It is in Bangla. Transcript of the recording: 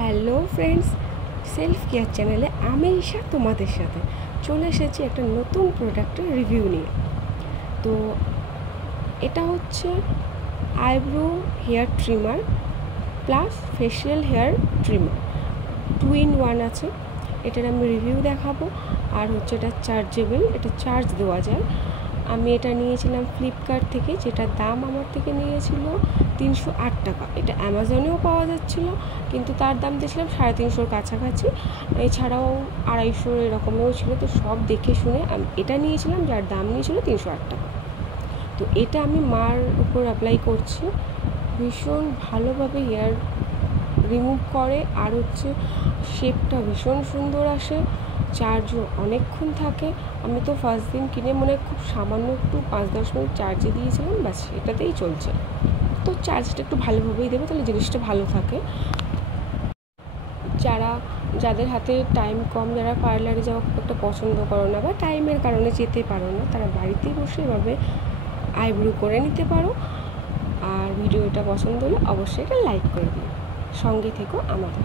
হ্যালো ফ্রেন্ডস, সেলফ কেয়ার চ্যানেলে আমি ঈশা তোমাদের সাথে চলে এসেছি একটা নতুন প্রোডাক্টের রিভিউ নিয়ে। তো এটা হচ্ছে eyebrow hair trimmer plus facial hair trimmer, 2-in-1 আছে। এটার আমি রিভিউ দেখাবো। আর হচ্ছে এটা চার্জেবল, এটা চার্জ দেওয়া যায়। আমি এটা নিয়েছিলাম ফ্লিপকার্ট থেকে, যেটার দাম আমার থেকে নিয়েছিল 308 টাকা। এটা অ্যামাজনেও পাওয়া যাচ্ছিল, কিন্তু তার দাম দিয়েছিলাম 350 কাছাকাছি। এছাড়াও 250 এরকমেও ছিল। তো সব দেখে শুনে আমি এটা নিয়েছিলাম, যার দাম নিয়েছিল 308 টাকা। তো এটা আমি মার উপর অ্যাপ্লাই করছি। ভীষণ ভালোভাবে হেয়ার রিমুভ করে, আর হচ্ছে শেপটা ভীষণ সুন্দর আসে, চার্জও অনেকক্ষণ থাকে। আমি তো ফার্স্ট দিন কিনে মনে খুব সামান্য একটু 5-10 মিনিট চার্জে দিয়েছিলাম, ব্যাস এটাতেই চলছে। তো চার্জটা একটু ভালোভাবেই দেবে, তাহলে জিনিসটা ভালো থাকে। যাদের হাতে টাইম কম, যারা পার্লারে যাওয়া খুব একটা পছন্দ করো না বা টাইমের কারণে যেতে পারো না, তারা বাড়িতেই বসে এভাবে আইব্রো করে নিতে পারো। আর ভিডিওটা পছন্দ হলে অবশ্যই এটা লাইক করে দিও। সঙ্গে থেকো আমাদের।